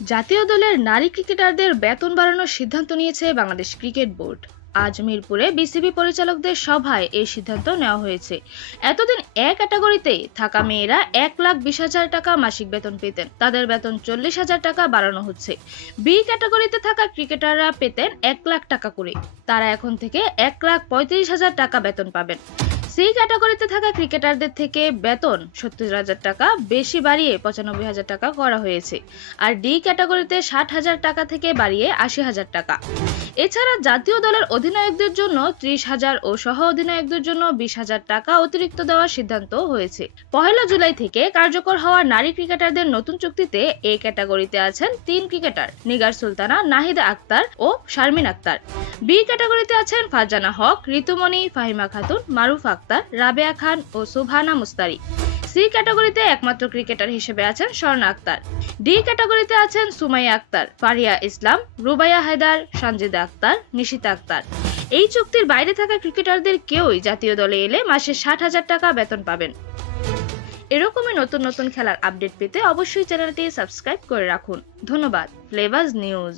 জাতীয় দলের নারী ক্রিকেটারদের বেতন বাড়ানোর সিদ্ধান্ত নিয়েছে বাংলাদেশ ক্রিকেট বোর্ড। আজ মিরপুরে বিসিবি পরিচালকদের সভায় এই সিদ্ধান্ত নেওয়া হয়েছে। এতদিন এক ক্যাটাগরিতে থাকা মেয়েরা এক লাখ বিশ হাজার টাকা মাসিক বেতন পেতেন। তাদের বেতন চল্লিশ হাজার টাকা বাড়ানো হচ্ছে। বি ক্যাটাগরিতে থাকা ক্রিকেটাররা পেতেন এক লাখ টাকা করে। তারা এখন থেকে এক লাখ পঁয়ত্রিশ হাজার টাকা বেতন পাবেন। সি ক্যাটাগরিতে থাকা ক্রিকেটারদের থেকে বেতন সত্তর হাজার টাকা, বেশি বাড়িয়ে পঁচানব্বই হাজার টাকা করা হয়েছে। আর ডি ক্যাটাগরিতে ষাট হাজার টাকা থেকে বাড়িয়ে আশি হাজার টাকা। এছাড়া জাতীয় দলের অধিনায়কদের জন্য ত্রিশ হাজার ও সহ অধিনায়কদের জন্য বিশ হাজার টাকা অতিরিক্ত দেওয়ার সিদ্ধান্ত হয়েছে। পহেলা জুলাই থেকে কার্যকর হওয়া নারী ক্রিকেটারদের নতুন চুক্তিতে এ ক্যাটাগরিতে আছেন তিন ক্রিকেটার, নিগার সুলতানা, নাহিদা আক্তার ও শারমিন আক্তার। বি ক্যাটাগরিতে আছেন ফারজানা হক, ঋতুমণি, ফাহিমা খাতুন, মারুফ আক্তার। রাবেয়া খান ও সুবহানা মুস্তারি। সি ক্যাটাগরিতে একমাত্র ক্রিকেটার হিসেবে আছেন স্বর্ণা আক্তার। ডি ক্যাটাগরিতে আছেন সুমাইয়া আক্তার, ফারিয়া ইসলাম, রুবাইয়া হায়দার সঞ্জিদা আক্তার, নিশিতা আক্তার। এই চুক্তির বাইরে থাকা ক্রিকেটারদের কেউই জাতীয় দলে এলে মাসে ষাট হাজার টাকা বেতন পাবেন। এরকমই নতুন নতুন খেলার আপডেট পেতে অবশ্যই চ্যানেলটি সাবস্ক্রাইব করে রাখুন। ধন্যবাদ, ফ্লেভার্স নিউজ।